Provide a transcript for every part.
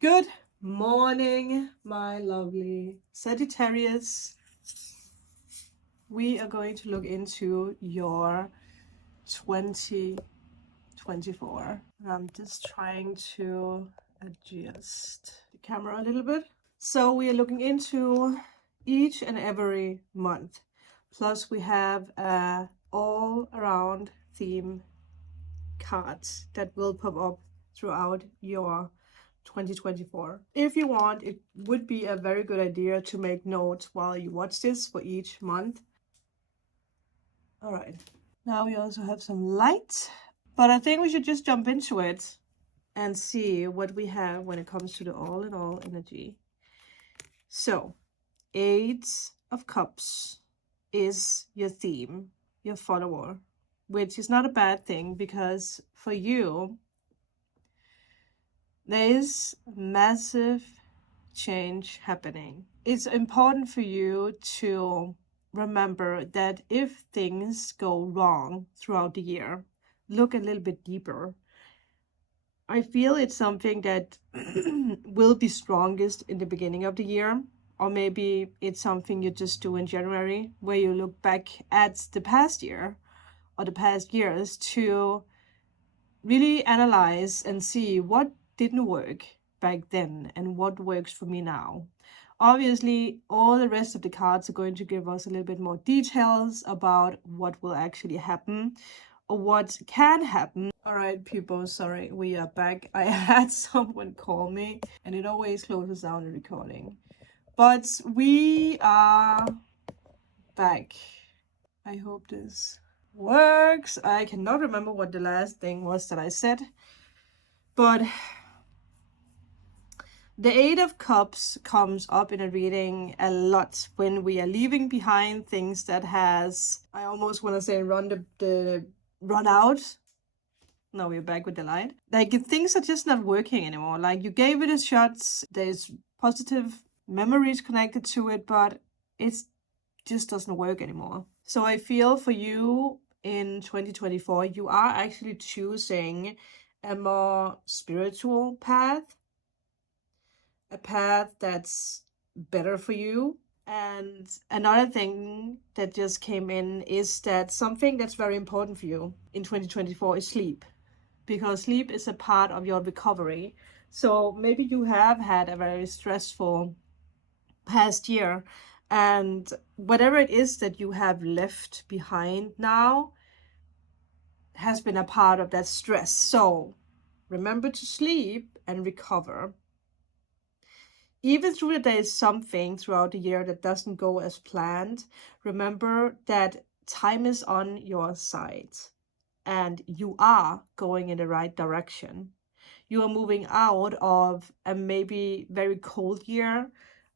Good morning, my lovely Sagittarius. We are going to look into your 2024. I'm just trying to adjust the camera a little bit. So we are looking into each and every month. Plus we have all around theme cards that will pop up throughout your 2024. If you want, it would be a very good idea to make notes while you watch this for each month. All right, now we also have some light, but I think we should just jump into it and see what we have when it comes to the all in all energy. So 8 of Cups is your theme, your follower, which is not a bad thing, because for you there is massive change happening. It's important for you to remember that if things go wrong throughout the year, look a little bit deeper. I feel it's something that will be strongest in the beginning of the year, or maybe it's something you just do in January, where you look back at the past year or the past years to really analyze and see what didn't work back then and what works for me now. Obviously, all the rest of the cards are going to give us a little bit more details about what will actually happen or what can happen. All right, people, sorry, we are back. I had someone call me and it always closes down the recording. But we are back. I hope this works. I cannot remember what the last thing was that I said. But the 8 of Cups comes up in a reading a lot when we are leaving behind things that has, I almost want to say run out. Now we're back with the light. Like things are just not working anymore. Like you gave it a shot, there's positive memories connected to it, but it just doesn't work anymore. So I feel for you in 2024, you are actually choosing a more spiritual path, a path that's better for you. And another thing that just came in is that something that's very important for you in 2024 is sleep, because sleep is a part of your recovery. So maybe you have had a very stressful past year, and whatever it is that you have left behind now has been a part of that stress. So remember to sleep and recover. Even though there is something throughout the year that doesn't go as planned, remember that time is on your side and you are going in the right direction. You are moving out of a maybe very cold year,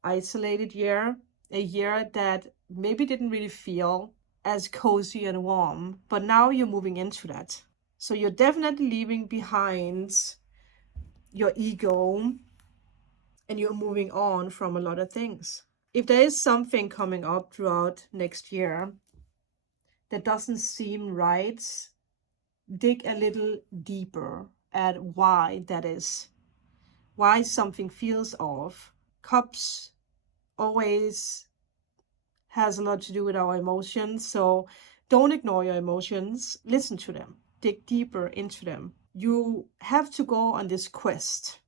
isolated year, a year that maybe didn't really feel as cozy and warm, but now you're moving into that. So you're definitely leaving behind your ego and you're moving on from a lot of things. If there is something coming up throughout next year that doesn't seem right, dig a little deeper at why that is, why something feels off. Cups always has a lot to do with our emotions, so don't ignore your emotions, listen to them, dig deeper into them. You have to go on this quest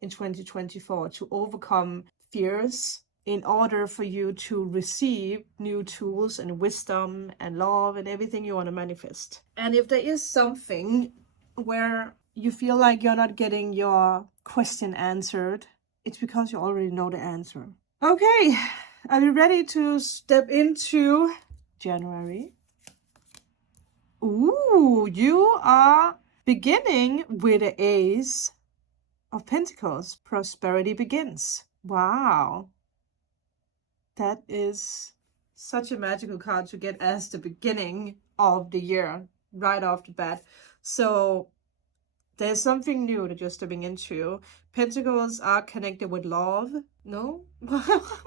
in 2024 to overcome fears in order for you to receive new tools and wisdom and love and everything you want to manifest. And if there is something where you feel like you're not getting your question answered, it's because you already know the answer. Okay, are you ready to step into January? Ooh, you are beginning with the Ace of Pentacles. Prosperity begins. Wow. That is such a magical card to get as the beginning of the year, right off the bat. So there's something new that you're stepping into. Pentacles are connected with love. No?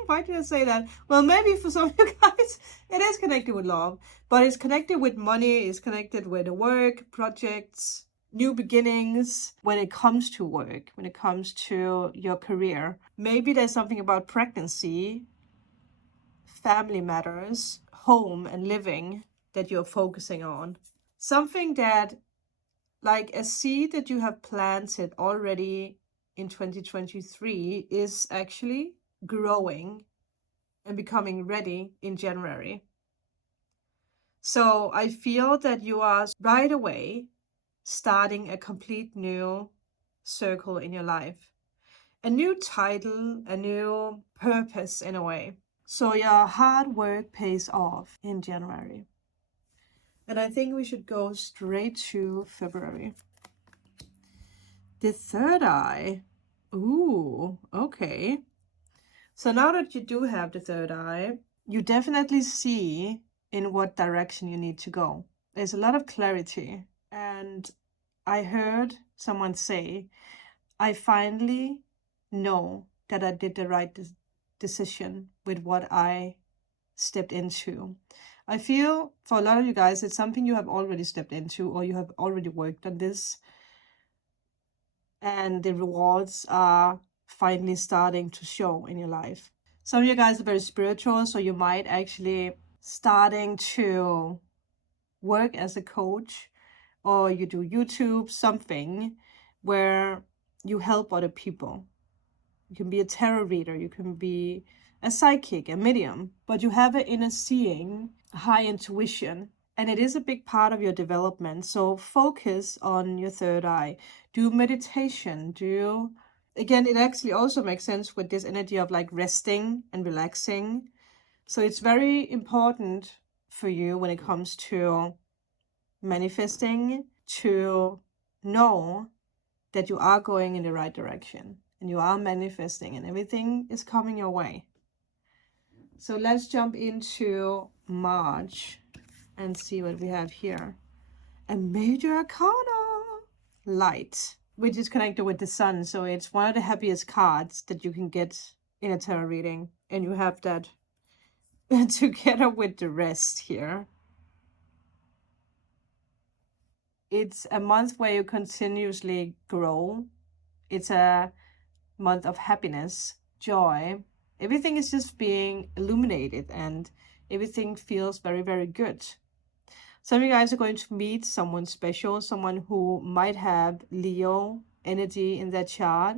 Why did I say that? Well, maybe for some of you guys, it is connected with love, but it's connected with money, it's connected with the work, projects, new beginnings when it comes to work, when it comes to your career. Maybe there's something about pregnancy, family matters, home and living that you're focusing on. Something that, like a seed that you have planted already in 2023, is actually growing and becoming ready in January. So I feel that you are right away starting a complete new circle in your life, a new title, a new purpose in a way. So your hard work pays off in January. And I think we should go straight to February. The third eye. Ooh, okay. So now that you do have the third eye, you definitely see in what direction you need to go. There's a lot of clarity. And I heard someone say, I finally know that I did the right decision with what I stepped into. I feel for a lot of you guys, it's something you have already stepped into, or you have already worked on this. And the rewards are finally starting to show in your life. Some of you guys are very spiritual, so you might actually starting to work as a coach, or you do YouTube, something where you help other people. You can be a tarot reader, you can be a psychic, a medium, but you have an inner seeing, high intuition, and it is a big part of your development. So focus on your third eye. Do meditation, again, it actually also makes sense with this energy of like resting and relaxing. So it's very important for you when it comes to manifesting to know that you are going in the right direction and you are manifesting and everything is coming your way. So let's jump into March and see what we have here. A major arcana, light, which is connected with the sun. So it's one of the happiest cards that you can get in a tarot reading. And you have that together with the rest here. It's a month where you continuously grow. It's a month of happiness, joy. Everything is just being illuminated and everything feels very, very good. Some of you guys are going to meet someone special, someone who might have Leo energy in their chart.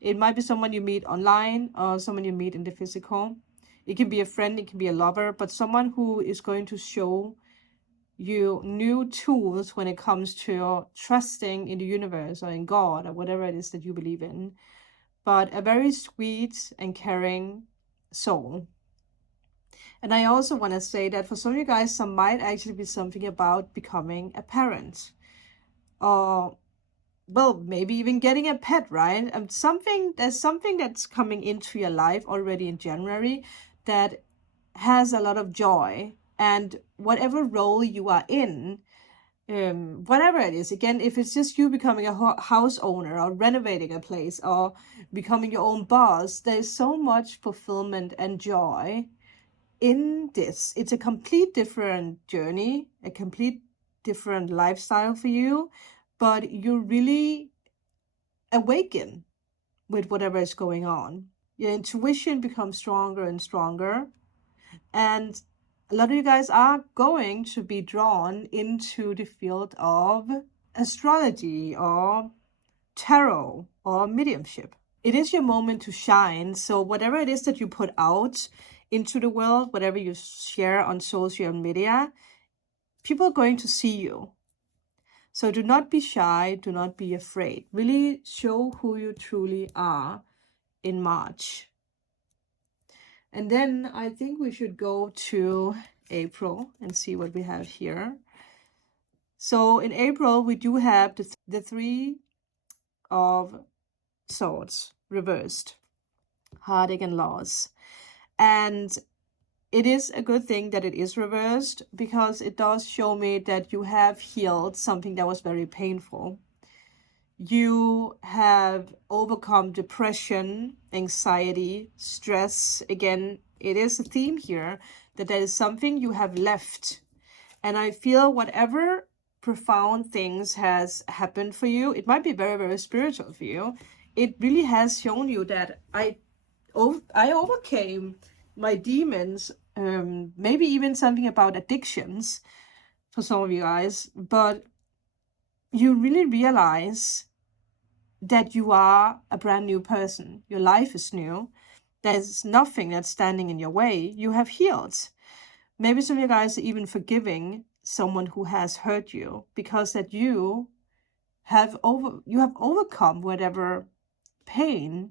It might be someone you meet online or someone you meet in the physical. It can be a friend, it can be a lover, but someone who is going to show you new tools when it comes to trusting in the universe or in God or whatever it is that you believe in. But a very sweet and caring soul. And I also want to say that for some of you guys, some might actually be something about becoming a parent. Or, well, maybe even getting a pet, right? There's something that's coming into your life already in January that has a lot of joy. And whatever role you are in, whatever it is, again, if it's just you becoming a house owner or renovating a place or becoming your own boss, there's so much fulfillment and joy in this. It's a complete different journey, a complete different lifestyle for you, but you really awaken with whatever is going on. Your intuition becomes stronger and stronger, and a lot of you guys are going to be drawn into the field of astrology or tarot or mediumship. It is your moment to shine. So whatever it is that you put out into the world, whatever you share on social media, people are going to see you. So do not be shy, do not be afraid. Really show who you truly are in March. And then I think we should go to April and see what we have here. So in April, we do have the Three of Swords reversed, heartache and loss. And it is a good thing that it is reversed, because it does show me that you have healed something that was very painful. You have overcome depression, anxiety, stress. Again, it is a theme here that there is something you have left. And I feel whatever profound things has happened for you. It might be very, very spiritual for you. It really has shown you that I overcame my demons, maybe even something about addictions for some of you guys, but you really realize that you are a brand new person. Your life is new. There's nothing that's standing in your way. You have healed. Maybe some of you guys are even forgiving someone who has hurt you, because that you have overcome whatever pain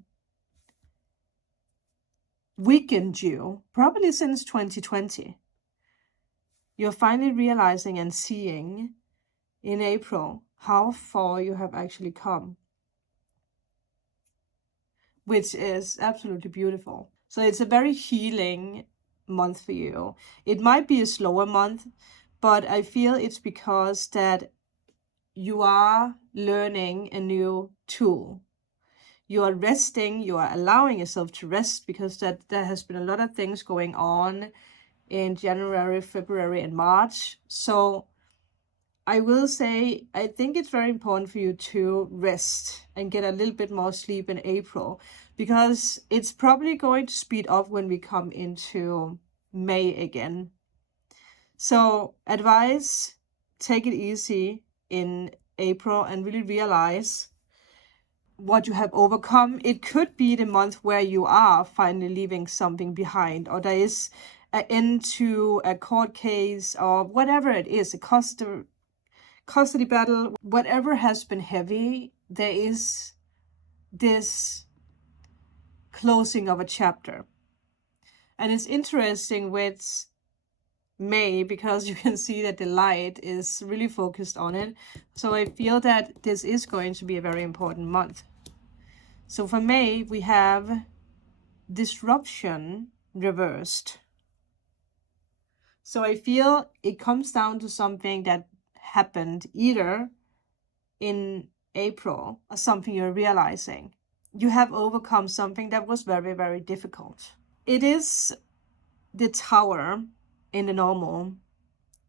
weakened you, probably since 2020. You're finally realizing and seeing in April how far you have actually come, which is absolutely beautiful. So it's a very healing month for you. It might be a slower month, but I feel it's because that you are learning a new tool. You are resting, you are allowing yourself to rest, because that there has been a lot of things going on in January, February, and March. So I will say, I think it's very important for you to rest and get a little bit more sleep in April, because it's probably going to speed up when we come into May again. So advice, take it easy in April and really realize what you have overcome. It could be the month where you are finally leaving something behind, or there is an end to a court case, or whatever it is, a custody battle, whatever has been heavy, there is this closing of a chapter. And it's interesting with May, because you can see that the light is really focused on it. So I feel that this is going to be a very important month. So for May, we have disruption reversed. So I feel it comes down to something that happened either in April or something you're realizing. You have overcome something that was very, very difficult. It is the Tower in the normal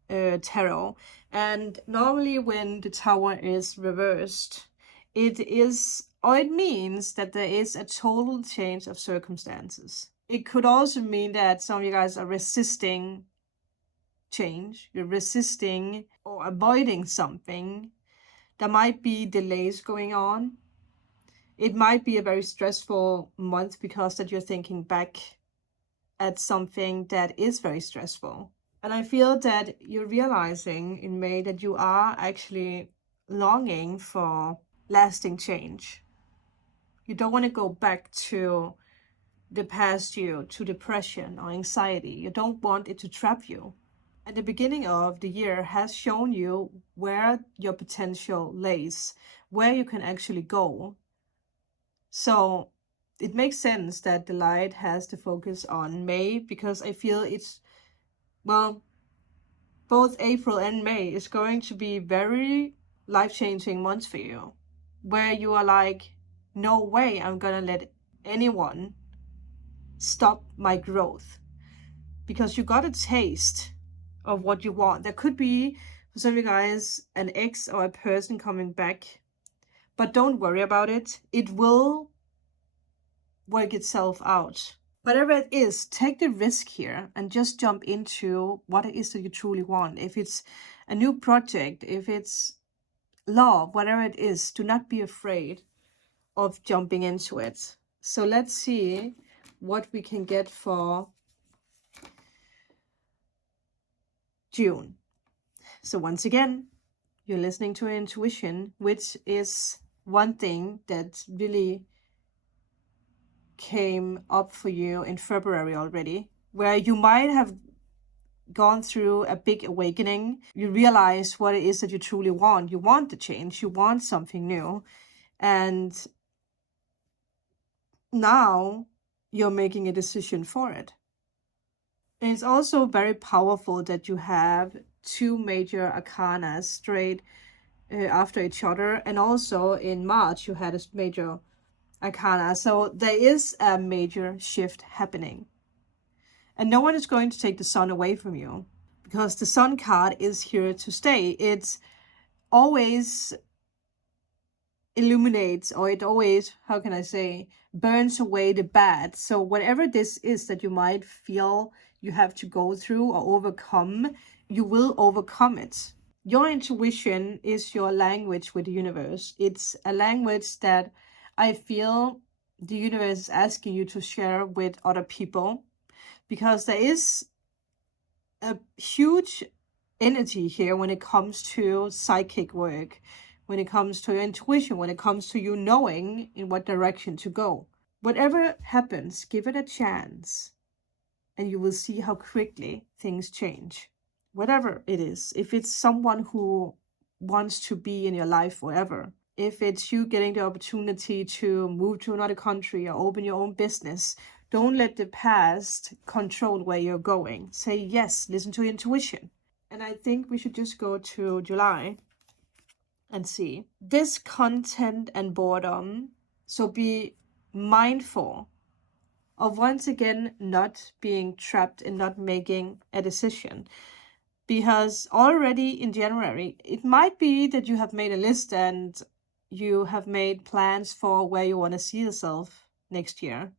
tarot. And normally when the Tower is reversed, it means that there is a total change of circumstances. It could also mean that some of you guys are resisting change. You're resisting or avoiding something. There might be delays going on. It might be a very stressful month because that you're thinking back at something that is very stressful. And I feel that you're realizing in May that you are actually longing for lasting change. You don't want to go back to the past you, to depression or anxiety. You don't want it to trap you. And the beginning of the year has shown you where your potential lays, where you can actually go. So it makes sense that the light has to focus on May, because I feel it's, well, both April and May is going to be very life-changing months for you, where you are like, no way I'm gonna let anyone stop my growth, because you got a taste of what you want. There could be, for some of you guys, an ex or a person coming back, but don't worry about it. It will work itself out. Whatever it is, take the risk here and just jump into what it is that you truly want. If it's a new project, if it's love, whatever it is, do not be afraid of jumping into it. So let's see what we can get for June. So once again, you're listening to intuition, which is one thing that really came up for you in February already, where you might have gone through a big awakening. You realize what it is that you truly want. You want the change. You want something new. And now you're making a decision for it. And it's also very powerful that you have two major arcana straight after each other. And also in March, you had a major arcana. So there is a major shift happening. And no one is going to take the sun away from you, because the sun card is here to stay. It's always illuminates, or it always, how can I say, burns away the bad. So whatever this is that you might feel you have to go through or overcome, you will overcome it. Your intuition is your language with the universe. It's a language that I feel the universe is asking you to share with other people, because there is a huge energy here when it comes to psychic work, when it comes to your intuition, when it comes to you knowing in what direction to go. Whatever happens, give it a chance, and you will see how quickly things change. Whatever it is, if it's someone who wants to be in your life forever, if it's you getting the opportunity to move to another country or open your own business, don't let the past control where you're going. Say yes, listen to your intuition. And I think we should just go to July and see. This content and boredom, so be mindful of once again not being trapped and not making a decision. Because already in January, it might be that you have made a list and you have made plans for where you want to see yourself next year.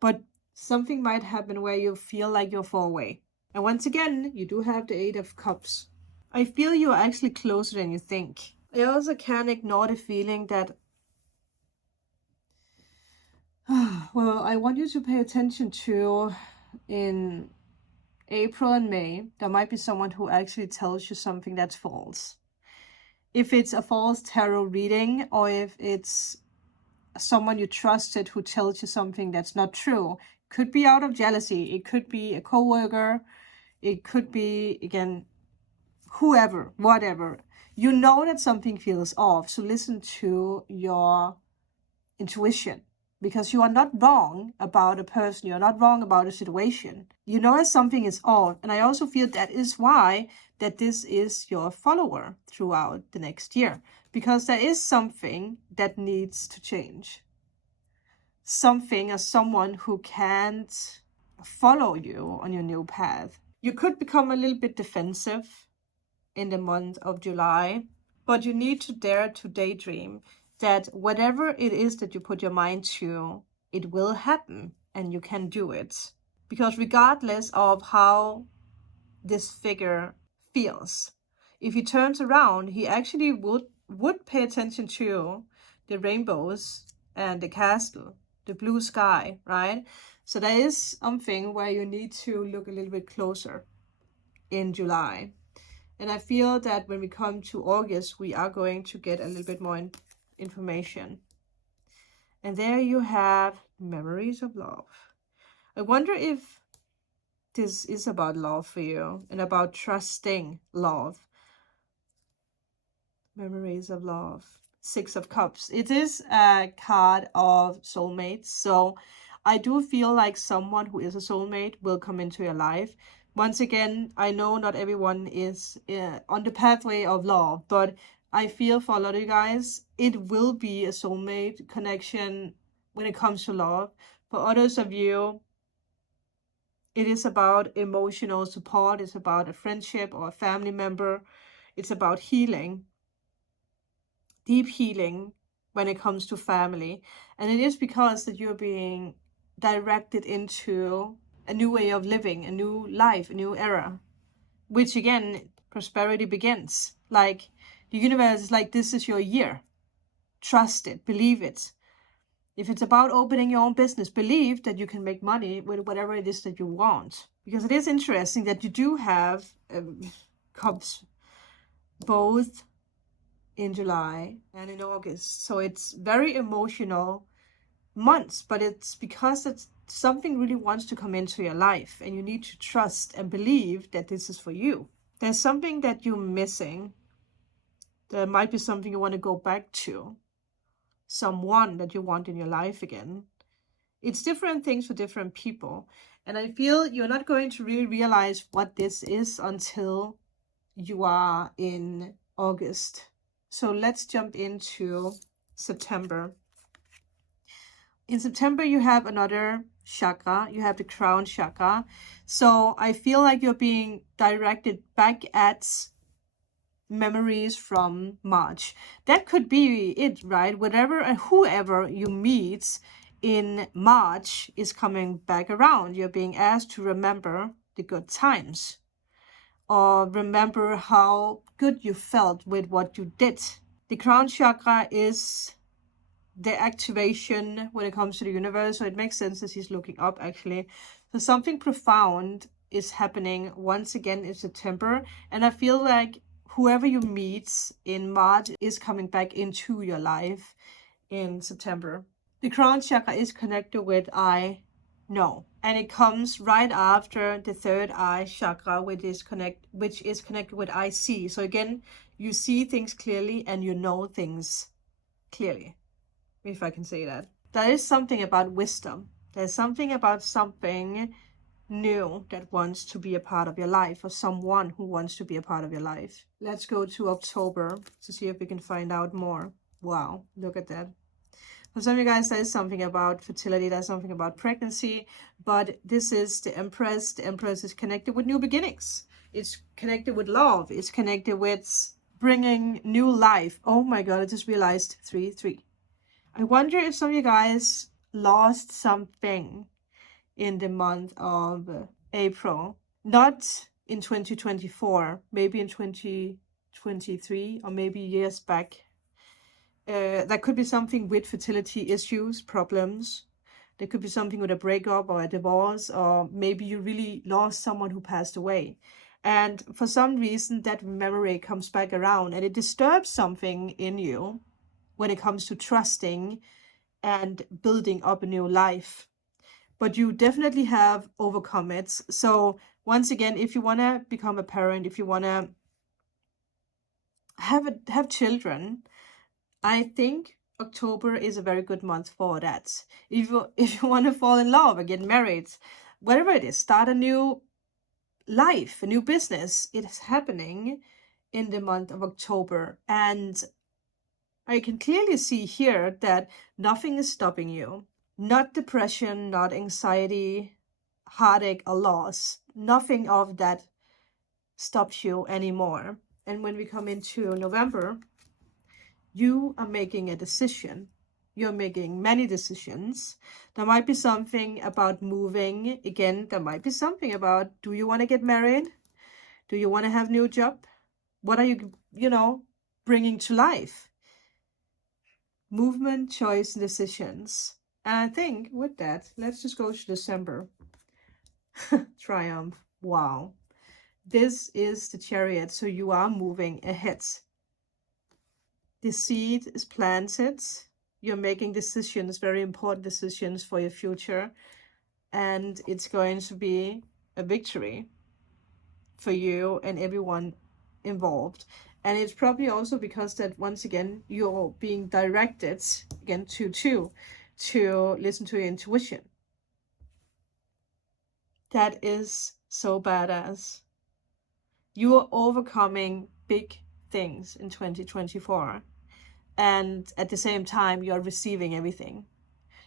But something might happen where you feel like you're far away. And once again, you do have the Eight of Cups. I feel you are actually closer than you think. I also can't ignore the feeling that, well, I want you to pay attention to in April and May, there might be someone who actually tells you something that's false. If it's a false tarot reading, or if it's someone you trusted who tells you something that's not true, could be out of jealousy. It could be a coworker. It could be, again, whoever, whatever. You know that something feels off, so listen to your intuition. Because you are not wrong about a person, you're not wrong about a situation. You know that something is off, and I also feel that is why that this is your follower throughout the next year. Because there is something that needs to change. Something or someone who can't follow you on your new path. You could become a little bit defensive in the month of July, but you need to dare to daydream that whatever it is that you put your mind to, it will happen and you can do it. Because regardless of how this figure feels, if he turns around, he actually would pay attention to the rainbows and the castle, the blue sky, right? So there is something where you need to look a little bit closer in July. And I feel that when we come to August, we are going to get a little bit more information. And there you have Memories of Love. I wonder if this is about love for you and about trusting love. Memories of Love. Six of Cups. It is a card of soulmates. So I do feel like someone who is a soulmate will come into your life. Once again, I know not everyone is on the pathway of love, but I feel for a lot of you guys, it will be a soulmate connection when it comes to love. For others of you, it is about emotional support. It's about a friendship or a family member. It's about healing, deep healing when it comes to family. And it is because that you're being directed into a new way of living, a new life, a new era, which again, prosperity begins. Like the universe is like, this is your year. Trust it, believe it. If it's about opening your own business, believe that you can make money with whatever it is that you want. Because it is interesting that you do have cups both in July and in August. So it's very emotional months, but it's because it's something really wants to come into your life and you need to trust and believe that this is for you. There's something that you're missing. There might be something you want to go back to. Someone that you want in your life again. It's different things for different people. And I feel you're not going to really realize what this is until you are in August. So let's jump into September. In September, you have another chakra. You have the crown chakra. So I feel like you're being directed back at memories from March. That could be it, right? Whatever and whoever you meet in March is coming back around. You're being asked to remember the good times, or remember how good you felt with what you did. The crown chakra is the activation when it comes to the universe, so it makes sense that he's looking up actually. So something profound is happening once again in September, and I feel like whoever you meet in March is coming back into your life in September. The crown chakra is connected with I know, and it comes right after the third eye chakra, which is connected with I see. So again, you see things clearly and you know things clearly, if I can say that. There is something about wisdom. There's something about something new that wants to be a part of your life, or someone who wants to be a part of your life. Let's go to October to see if we can find out more. Wow, look at that. For some of you guys, there is something about fertility, there's something about pregnancy, but this is the Empress. The Empress is connected with new beginnings. It's connected with love. It's connected with bringing new life. Oh my God, I just realized 3-3. I wonder if some of you guys lost something in the month of April. Not in 2024, maybe in 2023, or maybe years back. That could be something with fertility issues, problems. There could be something with a breakup or a divorce, or maybe you really lost someone who passed away. And for some reason, that memory comes back around and it disturbs something in you when it comes to trusting and building up a new life. But you definitely have overcome it. So once again, if you want to become a parent, if you want to have children, I think October is a very good month for that. If you want to fall in love or get married, whatever it is, start a new life, a new business, it is happening in the month of October. And I can clearly see here that nothing is stopping you. Not depression, not anxiety, heartache, or loss. Nothing of that stops you anymore. And when we come into November, you are making a decision. You're making many decisions. There might be something about moving. Again, there might be something about, do you want to get married? Do you want to have a new job? What are you, bringing to life? Movement, choice, decisions. And I think with that, let's just go to December. Triumph. Wow. This is the Chariot, so you are moving ahead. The seed is planted. You're making decisions, very important decisions for your future. And it's going to be a victory for you and everyone involved. And it's probably also because that, once again, you're being directed, again, to listen to your intuition. That is so badass. You are overcoming big things in 2024. And at the same time, you're receiving everything.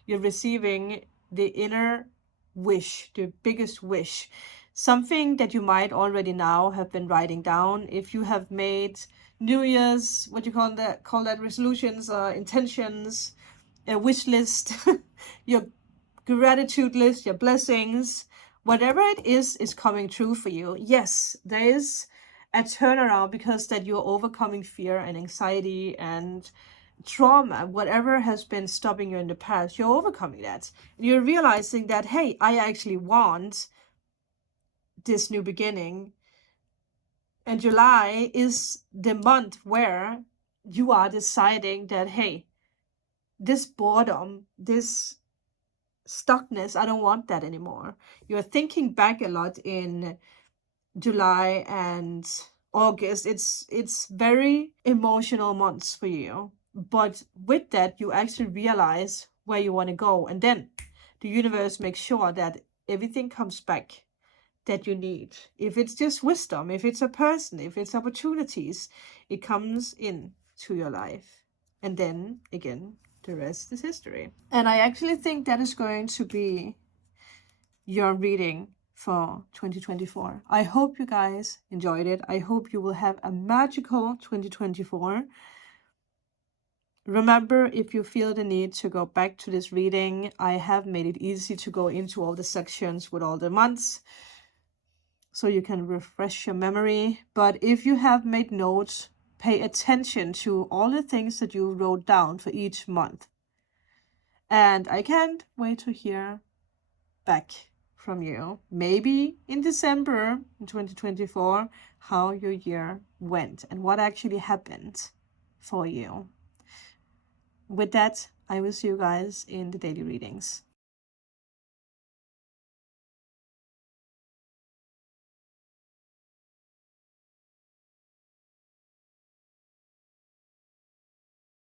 You're receiving the inner wish, the biggest wish. Something that you might already now have been writing down. If you have made New Year's, what you call that resolutions, intentions, a wish list, your gratitude list, your blessings, whatever it is coming true for you. Yes, there is a turnaround because that you're overcoming fear and anxiety and trauma, whatever has been stopping you in the past. You're overcoming that. And you're realizing that, hey, I actually want this new beginning. And July is the month where you are deciding that, hey, this boredom, this stuckness, I don't want that anymore. You're thinking back a lot in July and August. It's very emotional months for you. But with that, you actually realize where you want to go. And then the universe makes sure that everything comes back that you need. If it's just wisdom, if it's a person, if it's opportunities, it comes in to your life. And then again, the rest is history. And I actually think that is going to be your reading for 2024. I hope you guys enjoyed it. I hope you will have a magical 2024. Remember, if you feel the need to go back to this reading, I have made it easy to go into all the sections with all the months, so you can refresh your memory. But if you have made notes, pay attention to all the things that you wrote down for each month. And I can't wait to hear back from you, maybe in December in 2024, how your year went and what actually happened for you. With that, I will see you guys in the daily readings.